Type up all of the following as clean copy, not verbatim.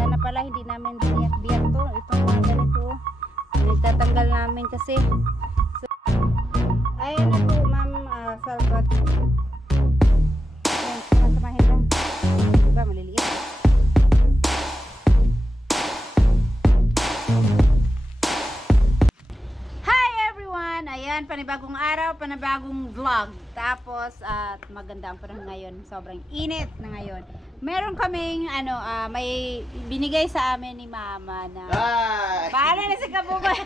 Sana pala hindi namin biyak-biyak to. Itong mga ganito. Nagtatanggal namin kasi. So, ayan na po, Ma'am Salvat. Ayan, masamahin lang. Diba, maliliit. Hi everyone! Ayan, panibagong araw, panibagong vlog. Tapos, at maganda ang panahon ngayon. Sobrang init na ngayon. Meron kaming, may binigay sa amin ni Mama na... Paano na si Kabugoy?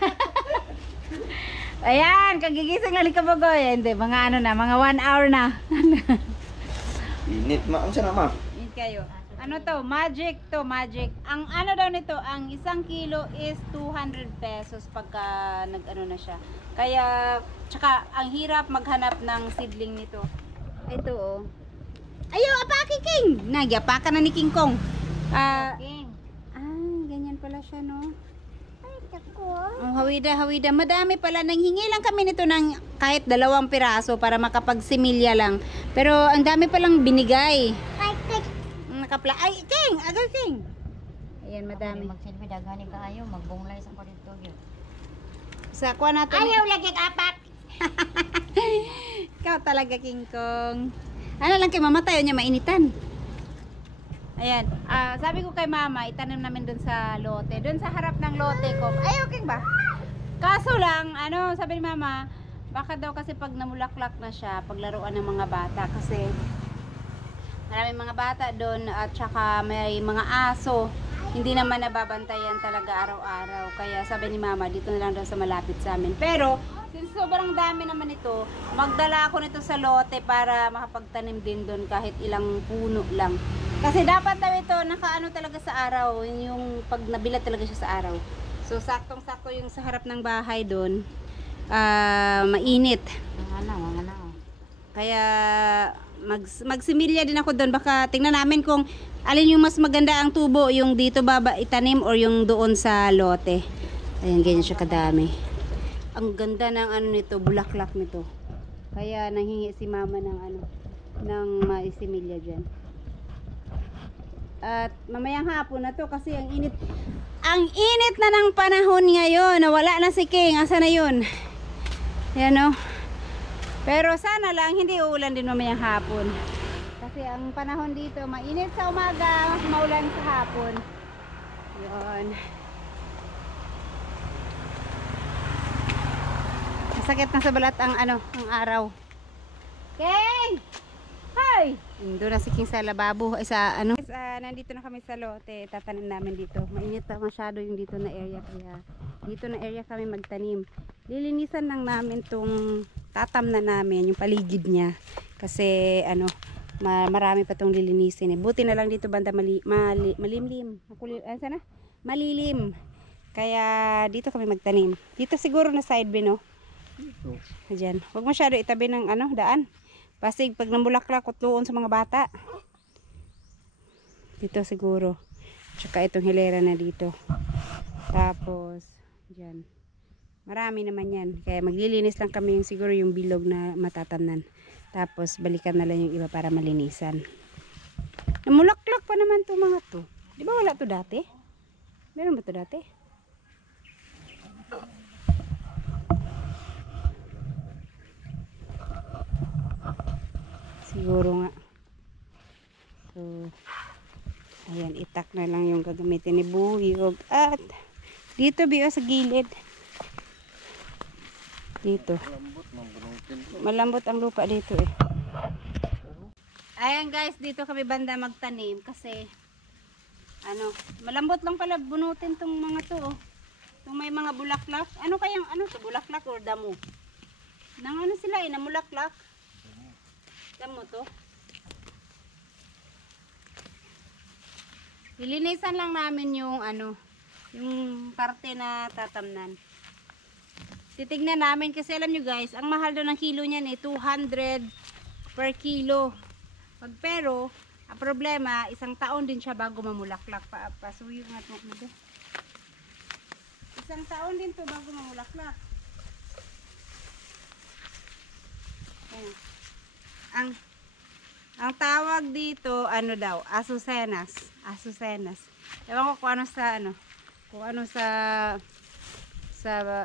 Ayan, kagigising lang ni Kabugoy. Hindi, mga mga 1 hour na. Init, ma. Ano siya na, ma? Init kayo. Ano to? Magic to, magic. Ang ano daw nito, ang 1 kilo is 200 pesos pagka na siya. Kaya, tsaka, ang hirap maghanap ng seedling nito. Ito, oh. Ayo, apaki King! Nagyapakan na ni King Kong. King. Ganyan pala siya, no? Ay, tako. Oh, hawida. Madami pala. Nanghingi lang kami nito ng kahit 2 piraso para makapagsimilya lang. Pero, ang dami palang binigay. Nakapla. Ay, King! Agad, King! Ayan, madami. Magsilbi, daghanin ka ayaw. Magbunglay sa palito yun. Sa kuha natin. Ayaw lagi apat! Ikaw talaga, King Kong. Ano lang kay Mama tayo niya mainitan. Ayan. Sabi ko kay Mama, itanim namin dun sa lote. Dun sa harap ng lote ko. Ay, okay ba? Kaso lang, sabi ni Mama, baka daw kasi pag namulaklak na siya, paglaruan ng mga bata. Kasi maraming mga bata dun at saka may mga aso. Hindi naman nababantayan talaga araw-araw. Kaya sabi ni Mama, dito na lang daw sa malapit sa amin. Pero, since sobrang dami naman ito, magdala ako nito sa lote para makapagtanim din doon kahit ilang puno lang. Kasi dapat daw ito nakaano talaga sa araw, yung pag nabilad talaga siya sa araw. So saktong-sakto yung sa harap ng bahay doon, mainit. Mga na. Kaya magsimilya din ako doon, baka tingnan namin kung alin yung mas maganda ang tubo, yung dito ba itanim or yung doon sa lote. Ayan, ganyan siya kadami. Ang ganda ng nito, bulaklak nito. Kaya nanghingi si Mama ng maisimilya diyan. At mamayang hapon na to kasi ang init. Ang init na ng panahon ngayon. Nawala na si King. Asa na 'yun? Yan oh. Pero sana lang hindi uulan din mamayang hapon. Kasi ang panahon dito mainit sa umaga, mas maulan sa hapon. 'Yon. Sakit na sa balat ang ang araw. King! Hi! Doon na si King sa lababo. Nandito na kami sa lote. Tatanim namin dito. Mainit pa masyado yung dito na area. Kaya dito na area kami magtanim. Lilinisan lang namin tong tatam na namin. Yung paligid niya. Kasi marami pa tong lilinisin. Buti na lang dito banda malimlim. Sana? Malilim. Kaya dito kami magtanim. Dito siguro na side bin, no? Diyan. Huwag masyado itabi ng daan. Pasig pag namulaklak utluon sa mga bata. Dito siguro. Tsaka itong hilera na dito. Tapos diyan. Marami naman yan. Kaya maglilinis lang kami yung siguro yung bilog na matatamnan. Tapos balikan na lang yung iba para malinisan. Namulaklak pa naman to mga to. Di ba wala to dati? Meron ba to dati? Siguro nga. So, ayan, itak na lang yung gagamitin ni Buyog. At, dito biyo sa gilid. Dito. Malambot ang lupa dito eh. Ayan guys, dito kami banda magtanim. Kasi, malambot lang pala bunutin tong mga to. Itong may mga bulaklak. Ano kayang, to? Bulaklak or damo? Nang sila eh, namulaklak. Damo to. Lilinisan lang namin yung yung parte na tatamnan. Titignan namin kasi alam nyo guys, ang mahal daw ng kilo niyan 200 per kilo. Pero ang problema, 1 taon din siya bago mamulaklak. Pasuyo nga ito. 1 taon din to bago mamulaklak. Ayan. Ang tawag dito, Azucenas. Ewan ko kung ano sa ano. Kung ano sa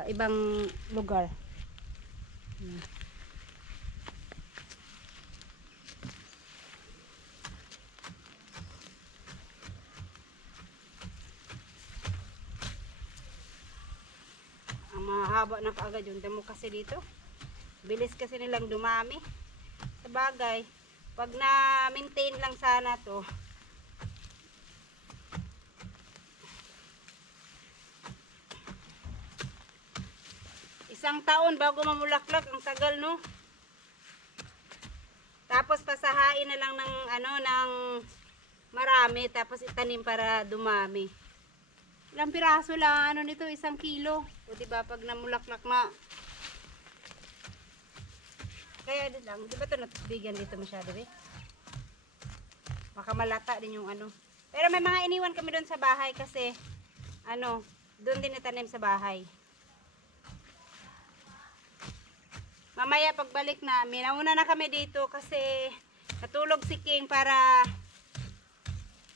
ibang lugar. Ang mahaba na kaagad yung damo kasi dito. Bilis kasi nilang dumami. Sa bagay, pag na-maintain lang sana to, isang taon bago mamulaklak, ang tagal no. Tapos pasahain na lang ng ano ng marami tapos itanim para dumami. Ilang piraso lang ano nito, 1 kilo. O di ba pag namulaklak na. Kaya din lang, di ba ito natubigan dito masyado eh? Baka malata din yung ano. Pero may mga iniwan kami doon sa bahay kasi ano, doon din itanim sa bahay. Mamaya pagbalik namin, nauna na kami dito kasi natulog si King para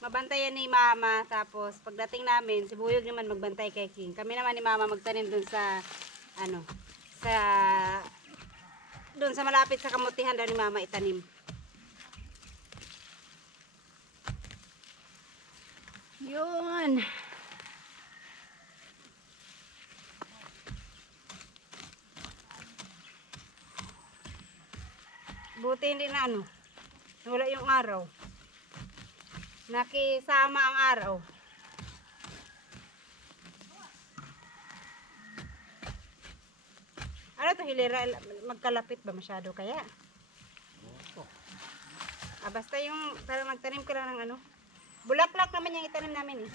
mabantayan ni Mama. Tapos pagdating namin, si Buyog naman magbantay kay King. Kami naman ni Mama magtanim doon sa ano, doon sa malapit sa kamutihan daw ni Mama itanim. Yun. Buti hindi na ano, wala yung araw. Nakisama ang araw. Ano to, hilera, magkalapit ba masyado kaya? Basta yung, para magtanim ka lang ng ano. Bulaklak naman yung itanim namin eh.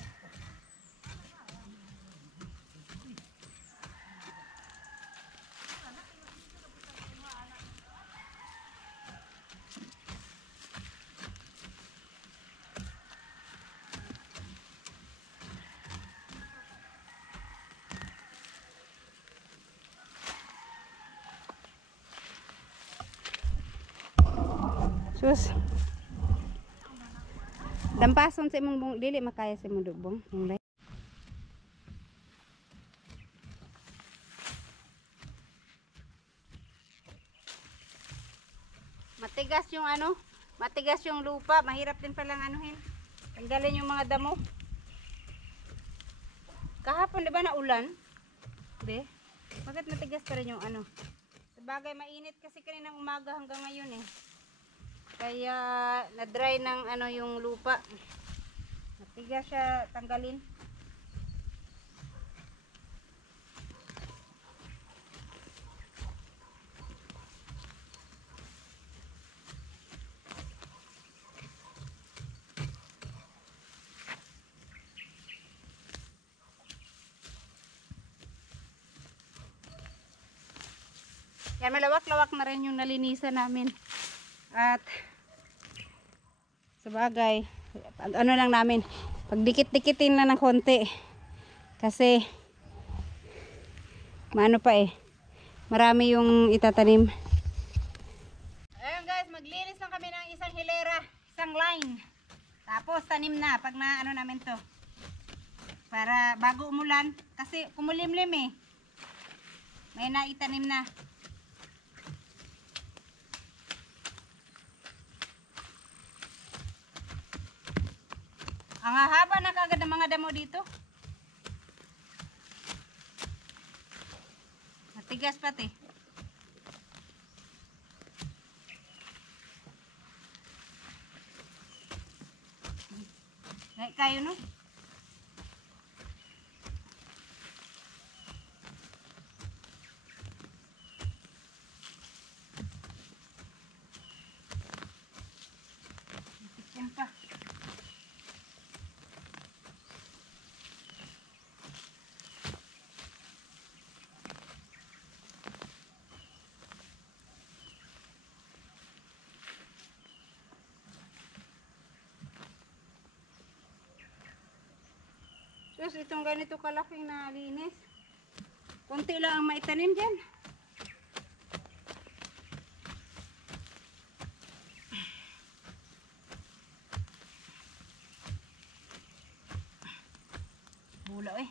Sus. Dampason sa imong bung dili makaya sa imong dubong. Matigas yung ano, matigas yung lupa, mahirap din palang anuhin. Tanggalin yung mga damo. Kahapon 'di ba na ulan? Be, bakit matigas pa rin yung ano? Sabagay mainit kasi kaninang umaga hanggang ngayon eh. Kaya na-dry ng ano yung lupa. Matigas siya tanggalin. Yan, malawak-lawak na rin yung nalinisan namin. At sabagay, ano lang namin, pagdikit-dikitin na ng konti. Kasi maano pa eh, marami yung itatanim. Ayun guys, maglinis lang kami ng isang hilera, isang line. Tapos tanim na pag na ano namin to. Para bago umulan, kasi kumulimlim eh. May naitanim na. Ang haba na kagad ng mga damo dito. Matigas pati. Kayo no? Yan pa. Sus, itong ganito kalaking na linis. Kunti lang ang maitanim dyan. Bula eh.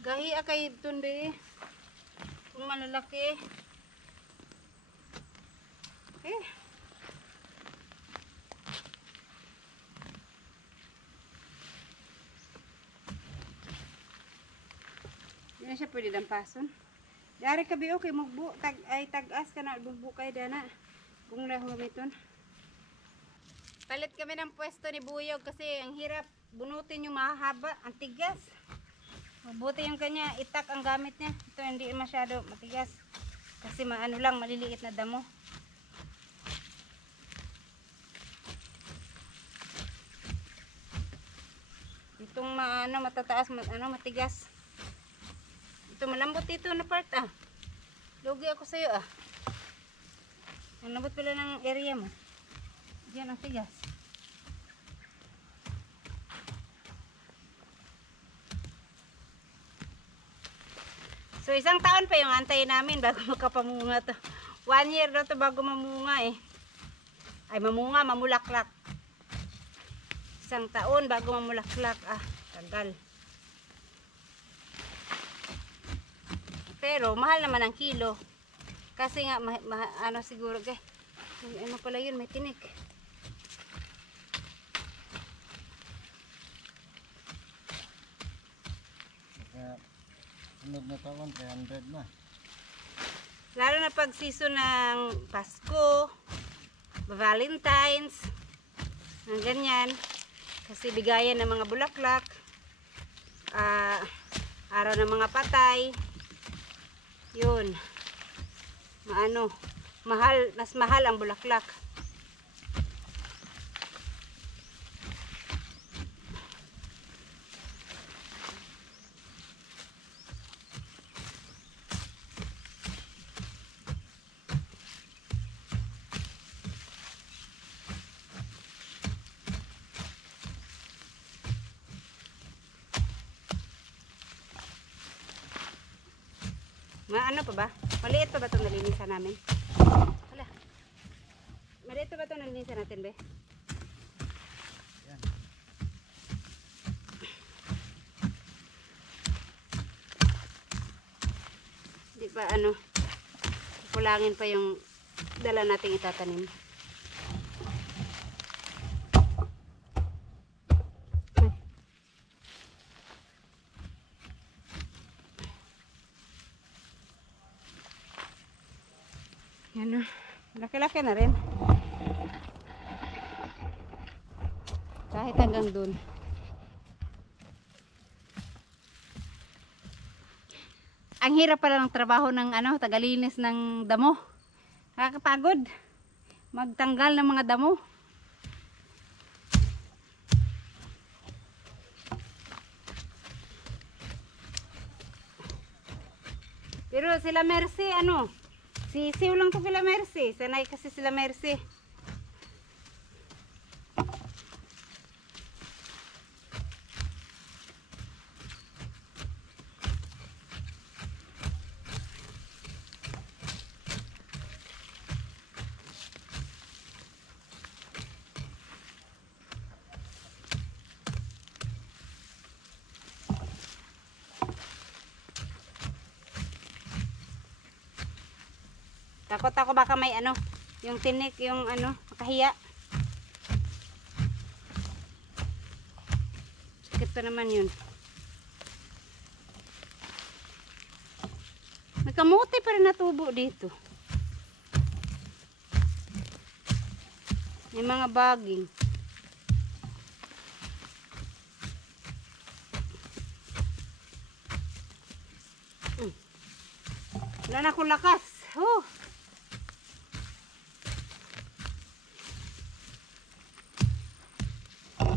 Gahi kay tunde. Kung malalaki. Eh. Yan siya pwede dampason. Dari ka biyo kay mugbo ay tag-as ka na bugbo kay dana. Kung nahumiton. Palit kami ng pwesto ni Buyog kasi ang hirap bunutin yung mahaba, ang tigas. Mabuti yung kanya, itak ang gamit niya. Ito hindi masyado matigas. Kasi maano lang, maliliit na damo. Itong matataas, matigas. Ito malambot dito na part ah. Lugi ako sa'yo ah. Ang lambot pala ng area mo. Diyan ang tigas. So isang taon pa yung antayin namin bago magkapamunga to. 1 year daw to bago mamunga eh. Ay mamunga, mamulaklak. Isang taon bago mamulaklak. Ah, tagal. Pero mahal naman ang kilo. Kasi nga ano siguro kay ano pala yun, may tinik. Kaya sunod na taon 300 na. Lalo na pag season ng Pasko, Valentine's, ng ganyan. Kasi bigayan ng mga bulaklak, araw ng mga patay. Yun. Mas mahal ang bulaklak. Ano pa ba? Maliit pa ba itong nalinisan namin? Wala. Maliit pa ba itong nalinisan natin, be? Yan. Di ba kulangin pa yung dala nating itatanim. Yan o. Laki-laki na rin. Kahit hanggang dun. Ang hirap pala ng trabaho ng tagalinis ng damo. Nakakapagod. Magtanggal ng mga damo. Pero sila Mercy, sisiw lang to sila Mercy. Sanay kasi sila Mercy. Takot ako baka may yung tinik, yung makahiya. Sakit pa naman yun. May kamote pa rin natubo dito. May mga baging. Wala na akong lakas.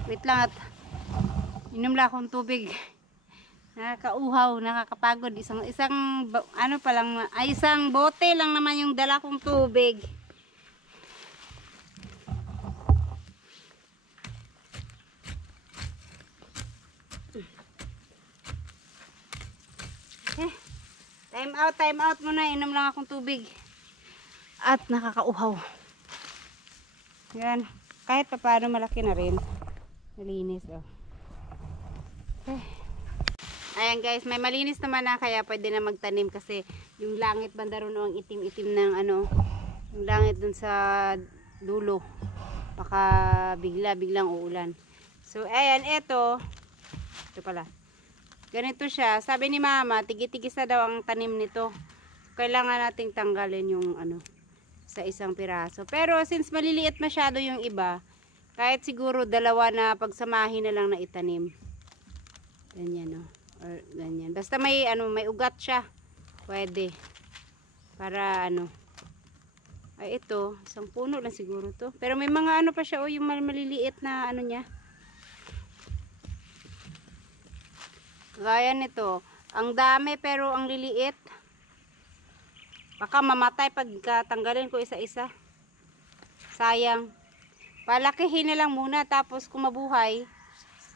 Wait lang at inom lang akong tubig. Nakakauhaw, nakakapagod. Isang isang bote lang naman yung dala kong tubig. Time out muna. Inom lang akong tubig. At nakakauhaw. Yan. Kahit pa paano malaki na rin. Malinis oh. Okay. Ayan guys, may malinis naman na kaya pwede na magtanim kasi yung langit banda ron ang itim-itim ng ano, yung langit dun sa dulo. Baka biglang uulan. So ayan, ito pala. Ganito siya. Sabi ni mama, tigi-tigis na daw ang tanim nito. Kailangan nating tanggalin yung ano sa isang piraso. Pero since maliliit masyado yung iba, kahit siguro dalawa na pagsamahin na lang na itanim. Ganyan oh. Or ganyan. Basta may ano, may ugat siya. Pwede. Para ano. Ay ito, isang puno lang siguro to. Pero may mga ano pa siya oh, yung maliliit na ano niya. Gaya nito. Ang dami pero ang liliit. Baka mamatay pag tanggalin ko isa-isa. Sayang. Palakihin na lang muna tapos kung mabuhay,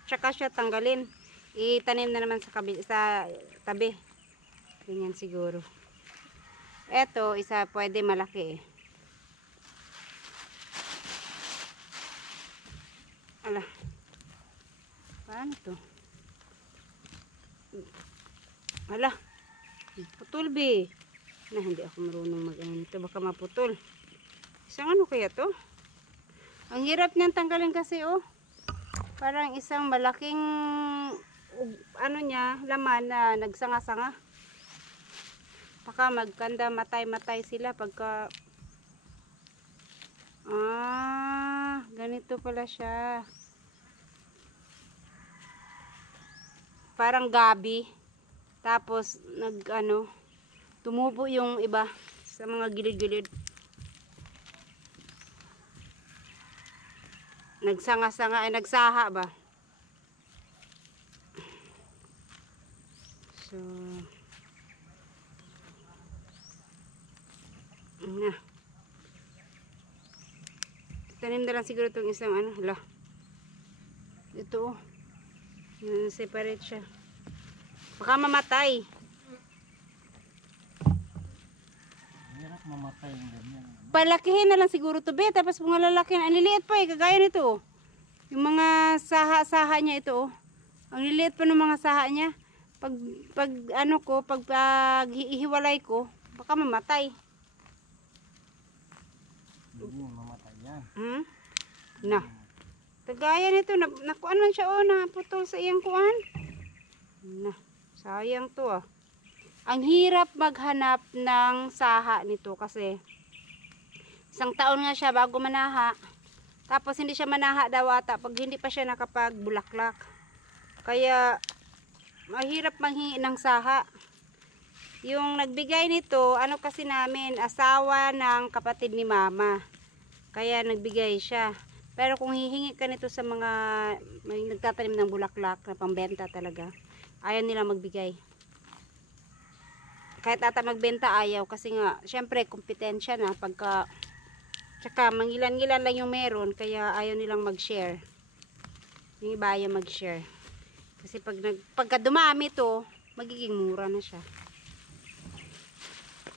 tsaka siya tanggalin. Itanim na naman sa tabi. Ganyan siguro. Eto, isa pwede malaki eh. Ala. Paano to? Ala. Putol be. Na hindi ako marunong mag-ano nito. Baka maputol. Isang ano kaya to? Ang hirap niyang tanggalin kasi oh. Parang isang malaking ano niya, laman na nagsanga-sanga. Baka magkanda matay-matay sila pagka ganito pala siya. Parang gabi. Tapos tumubo yung iba sa mga gilid-gilid. Nagsanga-sanga ay nagsaha ba? So na. Tanim na lang siguro itong isang ano, hala. Ito oh. Separate siya. Baka mamatay. Hirap mamatay yung ganyan. Palakihin na lang siguro to be. Tapos mga lalaki na. Ang liliit pa eh. Kagaya nito oh. Yung mga saha-saha niya ito oh. Ang liliit pa ng mga saha niya. Pag hihiwalay ko, baka mamatay. Hindi mamatay yan. Na. Kagaya nito. Nakuan man siya oh. Naputol sa iyang kuan. Na. Sayang to ah. Ang hirap maghanap ng saha nito kasi isang taon nga siya bago manaha. Tapos hindi siya manaha daw ata pag hindi pa siya nakapagbulaklak. Kaya mahirap manghingi ng saha. Yung nagbigay nito, ano kasi namin, asawa ng kapatid ni mama. Kaya nagbigay siya. Pero kung hihingi ka nito sa mga may nagtatanim ng bulaklak na pambenta talaga, ayaw nila magbigay. Kahit ata magbenta ayaw kasi nga syempre kompetensya na pagka tsaka mangilan-ngilan lang yung meron kaya ayaw nilang mag-share. Yung iba ayaw mag-share. Kasi pagka dumami to, magiging mura na siya.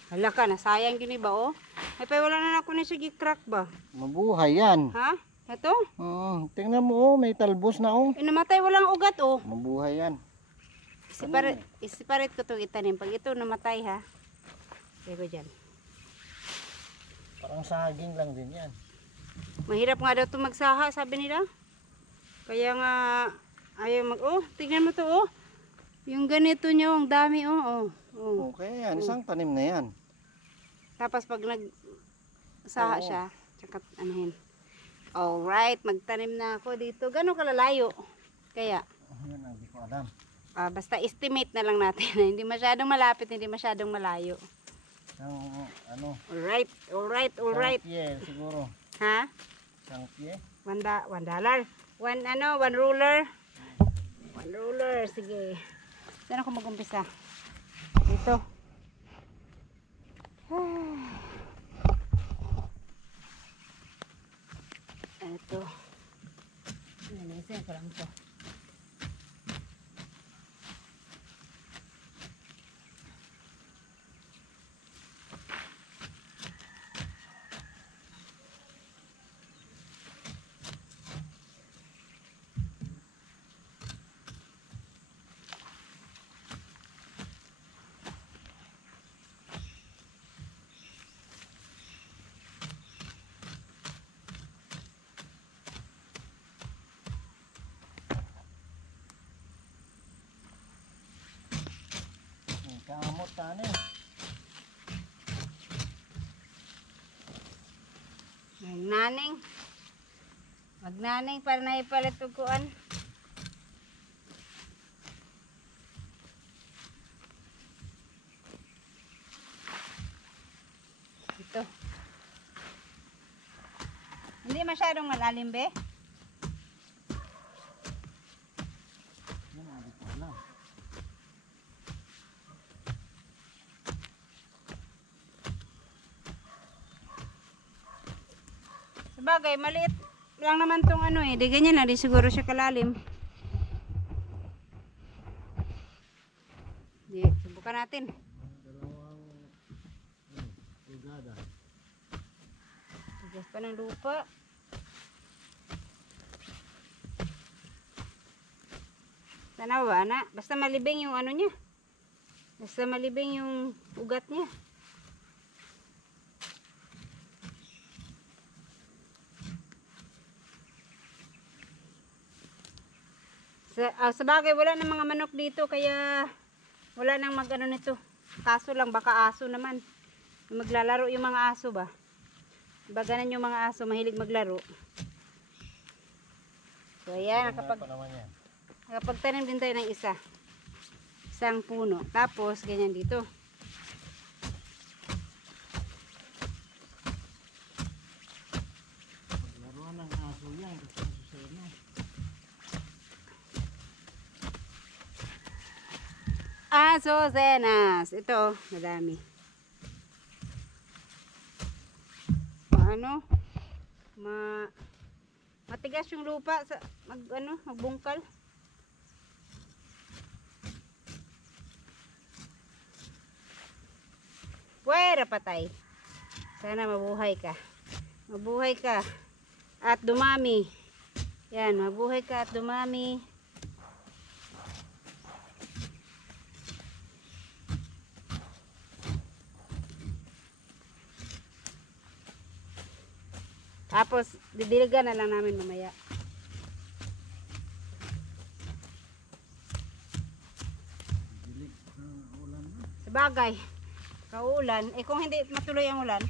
Hala ka, nasayang yun iba oh. Ay pa wala na ako na siya crack ba? Mabuhay yan. Ha? Ito? Tingnan mo oh, may talbos na oh. Namatay walang ugat oh. Mabuhay yan. Separate ko itong itanim. Pag ito namatay ha. Lego dyan. Parang saging lang din yan. Mahirap nga daw ito magsaha sabi nila. Kaya nga ayaw oh, tingnan mo to oh. Yung ganito nyo, ang dami oh. Okay yan, isang tanim na yan. Tapos pag nagsaha siya, tsaka anuhin. Alright, magtanim na ako dito. Gano'ng kalalayo? Kaya Yan ang di ko alam. basta estimate na lang natin. Hindi masyadong malapit, hindi masyadong malayo. Isang ano? Alright. Isang pie siguro. Ha? Isang pie. $1. One ruler. One ruler, sige. Saan ako mag-umpisa? Dito. Ito. Nalisin ko lang ito. Kaamot tani. Magnaning. Magnaning para na ipalit og kuan. Ito. Hindi masyadong malalim, be. Yan ang di ko alam. Sabagay, maliit lang naman tong ano eh. Di ganyan na, di siguro siya kalalim. Di, subukan natin. Dalawang pulgada. Tigas pa ng lupa. Tanaw ba, na? Basta malibing yung ano niya. Basta malibing yung ugat niya. Sa bagay, wala na mga manok dito, kaya wala nang mag-ano nito. Kaso lang, baka aso naman. Maglalaro yung mga aso ba? Diba ganun yung mga aso, mahilig maglaro. So ayan, Pa naman yan. nakapagtanim din tayo ng isang puno. Tapos, ganyan dito. Laruan ng aso yan. Kasi aso sa inyo. Asocenas. Ito, madami. Paano? Matigas yung lupa sa magbungkal. Puwera patay. Sana mabuhay ka. Mabuhay ka at dumami. Yan, mabuhay ka at dumami. Tapos, didiligan na lang namin mamaya. Dilig ng ulan na. Sabagay, kaulan. Eh kung hindi matuloy ang ulan,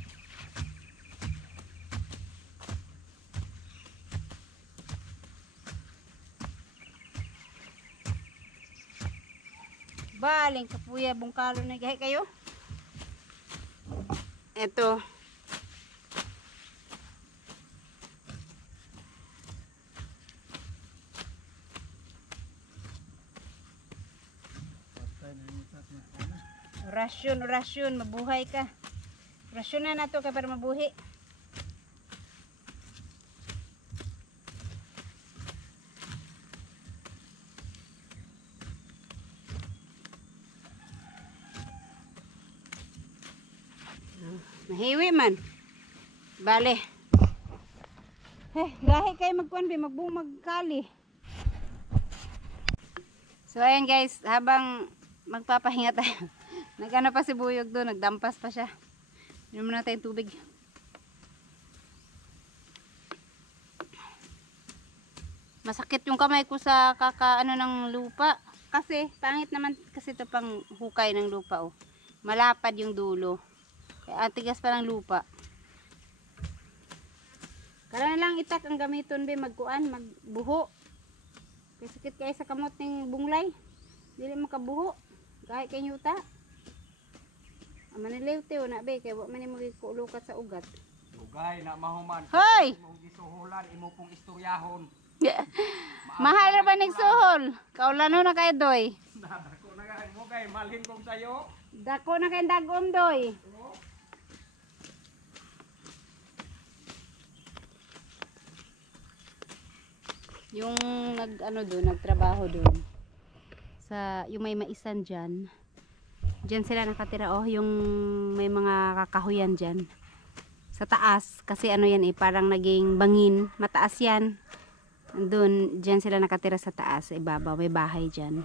baling kapuya, bungkalo na gahi kayo. Ito. Patay na yung itak na ano. Orasyon, mabuhay ka. Orasyon na nato ka para mabuhi. Mahiwi man. Bale. Gahi kayo magkuan, magkali. So ayan guys, habang magpapahinga tayo. Nagano pa si Buyog doon, nagdampas pa siya. Inom muna tayong tubig. Masakit yung kamay ko sa kakaano ng lupa. Kasi pangit naman kasi ito pang hukay ng lupa oh. Malapad yung dulo. Kaya tigas pa ng lupa. Kaya na lang itak ang gamiton be magkuan, magbuho. Kaya sakit kayo sa kamot ng bunglay. Dili makabuho. Kahit kay nyuta. Maniliw tiyo na be, kaya wak man mo ikulukat sa ugat. Lugay na mahuman. Hoy! Imong gisuhulan, imo pong istoryahon. Mahal na ba nagsuhol? Kaulano na kayo doy. Nadako na kay mo kay malhin kong sayo. Dako na kayo dagom doy. Yung nagtrabaho doon sa yung may maisan diyan. Diyan sila nakatira oh, yung may mga kakahuyan diyan. Sa taas kasi ano yan eh, parang naging bangin, mataas yan. Andun, diyan sila nakatira sa taas, sa ibabaw, may bahay diyan.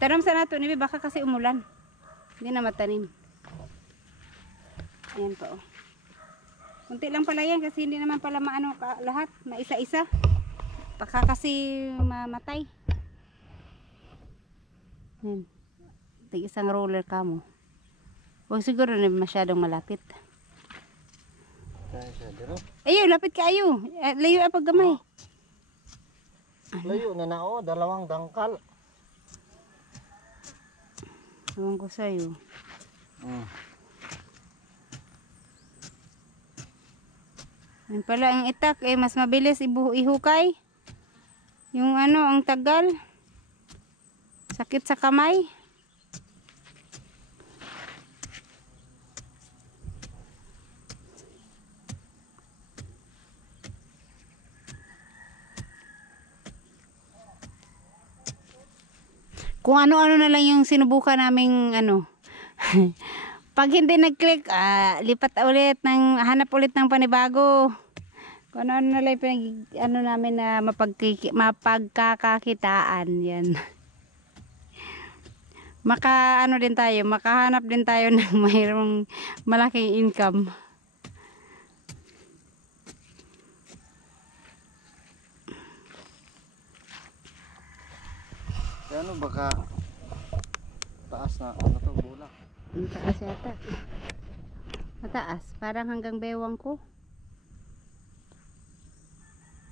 Tanom sa nato ni baka kasi umulan. Hindi na matanim. Ayan po oh. Kunti lang pala yan kasi hindi naman pala maano lahat, maisa-isa. Baka kasi mamatay. Yan. Tig isang roller ka mo. Huwag siguro na masyadong malapit. Kaya siya, dito. Ayun, lapit ka ayo. Layo pag gamay. Layo na nao, dalawang dangkal. Ewan ko sa'yo. Yan pala ang itak mas mabilis ihukay. Yung ang tagal. Sakit sa kamay. Kung ano-ano na lang yung sinubukan naming pag hindi nag-click, lipat ulit hanap ulit ng panibago. Kung ano na lang namin na mapagkakakitaan yan. Makahanap din tayo ng mayroong malaking income. Kaya baka taas na to, bulak. Mataas yata. Mataas. Parang hanggang bewang ko.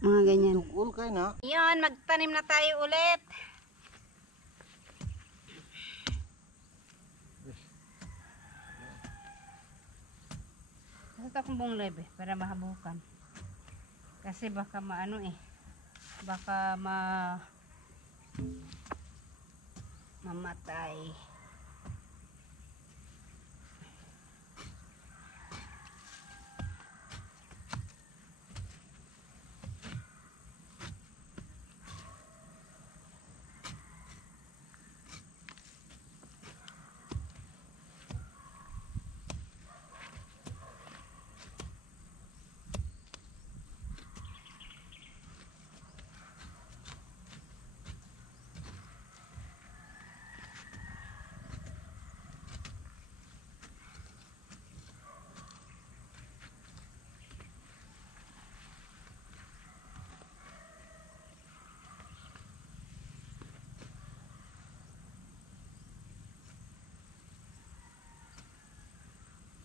Mga ganyan. Tugul kayo na. Yun, magtanim na tayo ulit. Basta akong buong lebe para mahabukan. Kasi baka baka mamatay.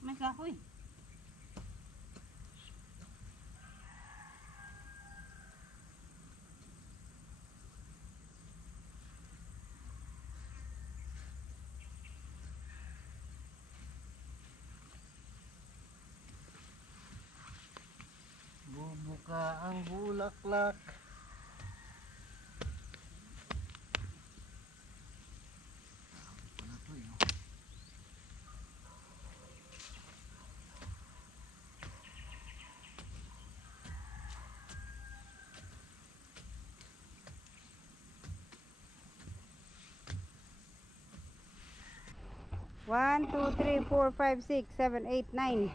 May kahoy. Bubuka ang bulaklak. One, two, three, 4, 5, 6, 7, 8, 9.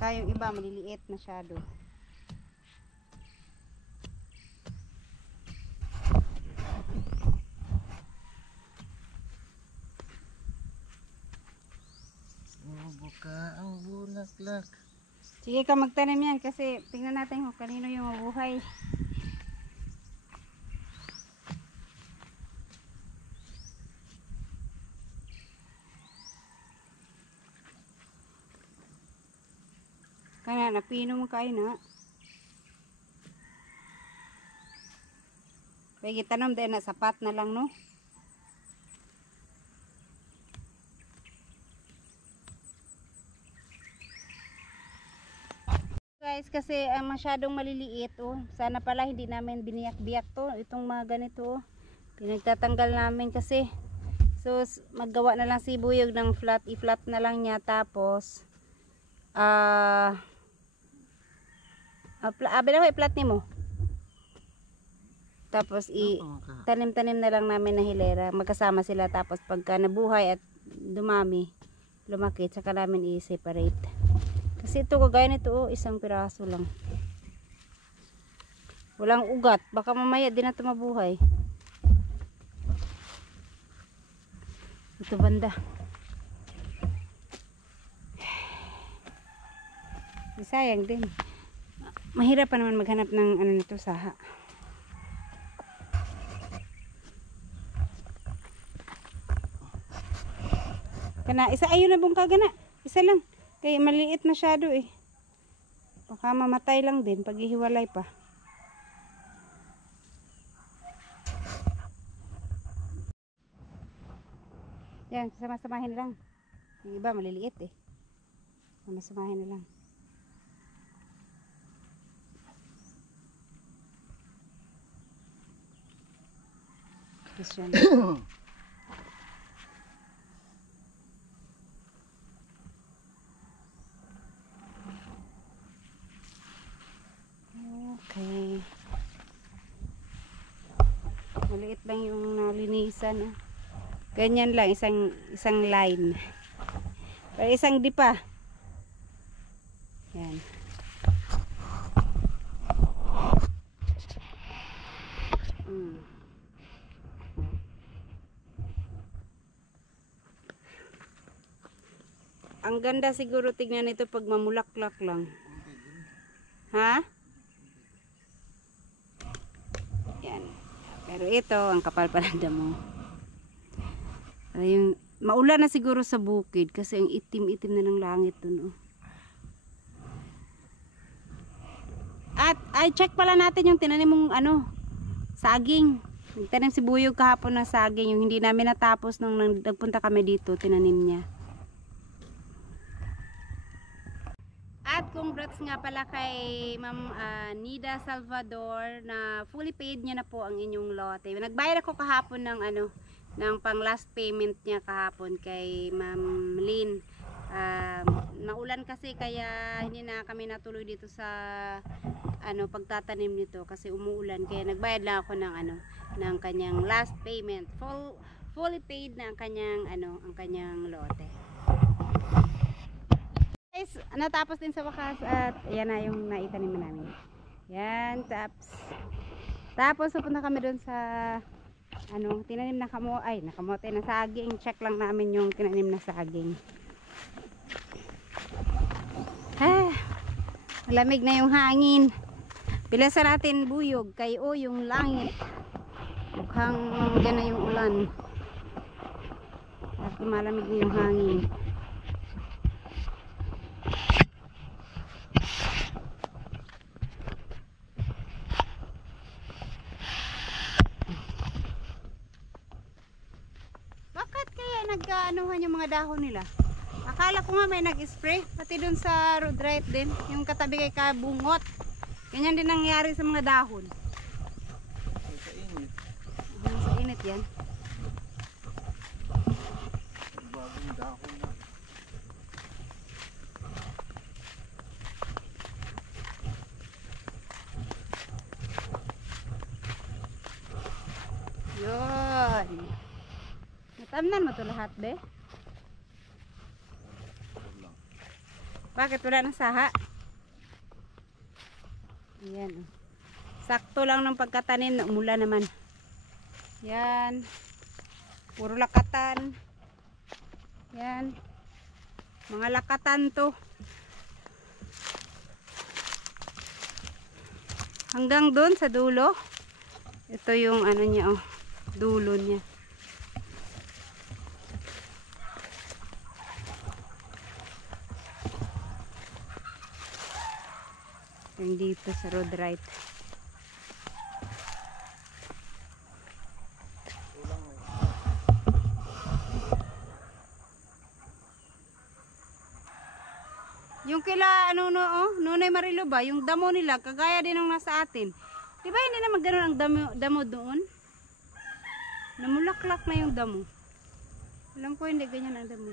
Kayong iba maliliit masyado. Bubuka ang bulaklak. Sige ka magtanim yan kasi tingnan natin kung kanino yung mabuhay. Kana napino mo kayo na. Pwede tanom din na sapat na lang no. Guys, kasi masyadong maliliit Sana pala hindi namin biniyak-biyak to. Itong mga ganito pinagtatanggal namin kasi. So maggawa na lang si Buyog ng flat, i-flat na lang niya tapos i-flat ni mo. Tapos tanim-tanim na lang namin na hilera. Magkasama sila tapos pagka nabuhay at lumaki, saka namin i-separate. Kasi ito kagaya nito isang piraso lang. Walang ugat. Baka mamaya din na ito mabuhay. Ito banda. Sayang din. Mahirap pa naman maghanap ng ano nito, saha. Kana, isa ayun na bong kagana. Isa lang. Kaya maliit masyado eh. Baka mamatay lang din pag ihiwalay pa. Yan, sama-samahin lang. Yung iba maliliit eh. Sama-samahin na lang. Tapos yan. Okay. Maliit lang yung nalinisan. Ganyan lang, isang line. Pero isang dipa. Yan. Ang ganda siguro tignan nito pag mamulaklak lang. Ha? Yan. Pero ito, ang kapal pa ng damo. Yung maulan na siguro sa bukid kasi ang itim-itim na ng langit dun. Oh. At ay check pala natin yung tinanim mong ano, saging. Nagtanim si Buyog kahapon ng saging, yung hindi namin natapos nung nagpunta kami dito, tinanim niya. At congrats nga pala kay Ma'am Nida Salvador na fully paid niya na po ang inyong lote. Nagbayad ako kahapon ng ano, ng pang last payment niya kahapon kay Ma'am Lynn. Naulan kasi kaya hindi na kami natuloy dito sa ano pagtatanim nito kasi umuulan kaya nagbayad lang ako ng ano ng kanyang last payment. Fully paid na ang kanyang ano ang kanyang lote. Guys, natapos din sa wakas at yan na yung naitanim namin. Yan, tapos pupunta kami doon sa ano, tinanim na nakamote na saging. Check lang namin yung tinanim na saging. Malamig na yung hangin. Bilasan natin Buyog kay yung langit. Mukhang dyan na yung ulan. At malamig na yung hangin. Nag-anuhan yung mga dahon nila. Akala ko nga may nag-spray pati dun sa road right din yung katabi kay kabungot. Ganyan din nangyari sa mga dahon. Sa init. Sa init yan. Bagong dahon na. Yun. Natamnan mo to lahat, be? Bakit wala ng saha? Ayan. Sakto lang ng pagkatanim na umulan naman. Yan. Puro lakatan. Yan. Mga lakatan to. Hanggang doon sa dulo. Ito yung ano niya, oh. Dulo niya. Yung dito sa road right. Yung kila ano no, Nonay Marilo ba, yung damo nila kagaya din ng nasa atin. 'Di ba hindi naman ganoon ang damo doon? Namulaklak na yung damo. Alam ko hindi ganyan ang damo.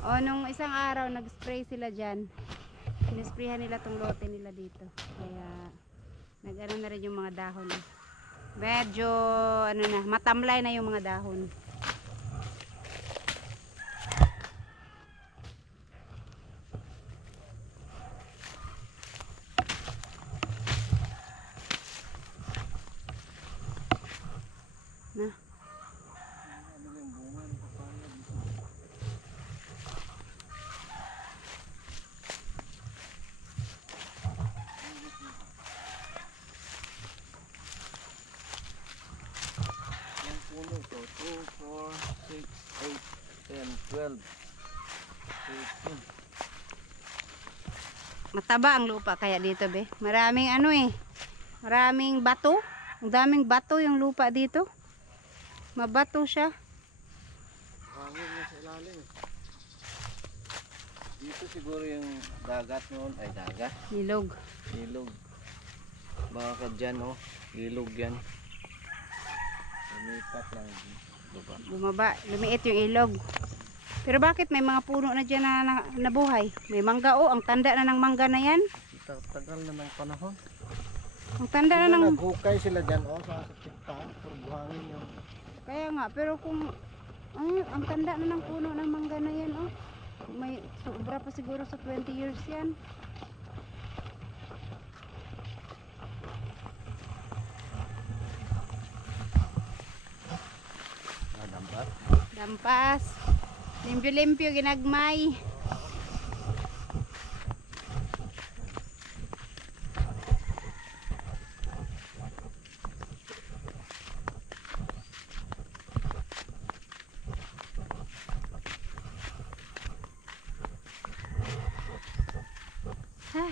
O nung isang araw nag-spray sila diyan. Sinisprayhan nila tong lote nila dito. Kaya nag-ano na rin yung mga dahon. Medyo ano na, matamlay na yung mga dahon. Na. Ano yung bunga ng papaya dito? 12. 13. Mataba ang lupa kaya dito, be. Maraming ano eh. Maraming bato. Ang daming bato yung lupa dito. Mabato siya. Hangin na sa ilalim. Dito siguro yung dagat noon. Ay, dagat. Ilog. Ilog. Baka dyan, oh. Ilog yan. Lumipat lang. Diba? Bumaba. Lumiit yung ilog. Pero bakit may mga puno na dyan na nabuhay? May mangga, oh. Ang tanda na ng mangga na yan. Tagal na ng panahon. Ang tanda na ng... Naghukay sila dyan, oh. Sa tikta. Puro buhangin yun. Kaya nga, pero kung... Ay, ang tanda na ng puno ng mangga na yan, oh. May sobra pa siguro sa 20 years yan. Dampat. Dampas. Limpyo-limpyo, ginagmay. Ah.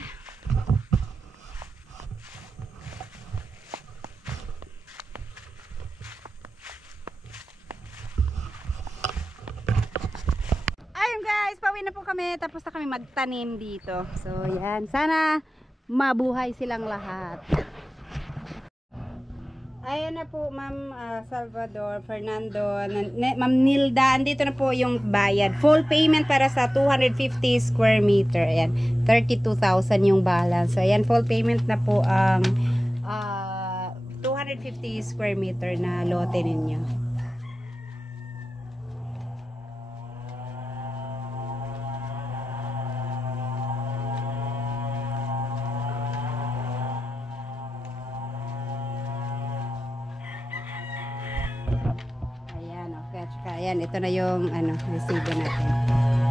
Ayun guys, pauwi na po kami. Tapos na kami magtanim dito. So yan, sana mabuhay silang lahat. Ayan na po Ma'am Salvador, Fernando, Ma'am Nilda, andito na po yung bayad. Full payment para sa 250 square meter. Ayan, 32,000 yung balance. So ayan, full payment na po ang 250 square meter na lote ninyo. Ayan, okay. Tsaka ayan, ito na yung ano, resibo natin.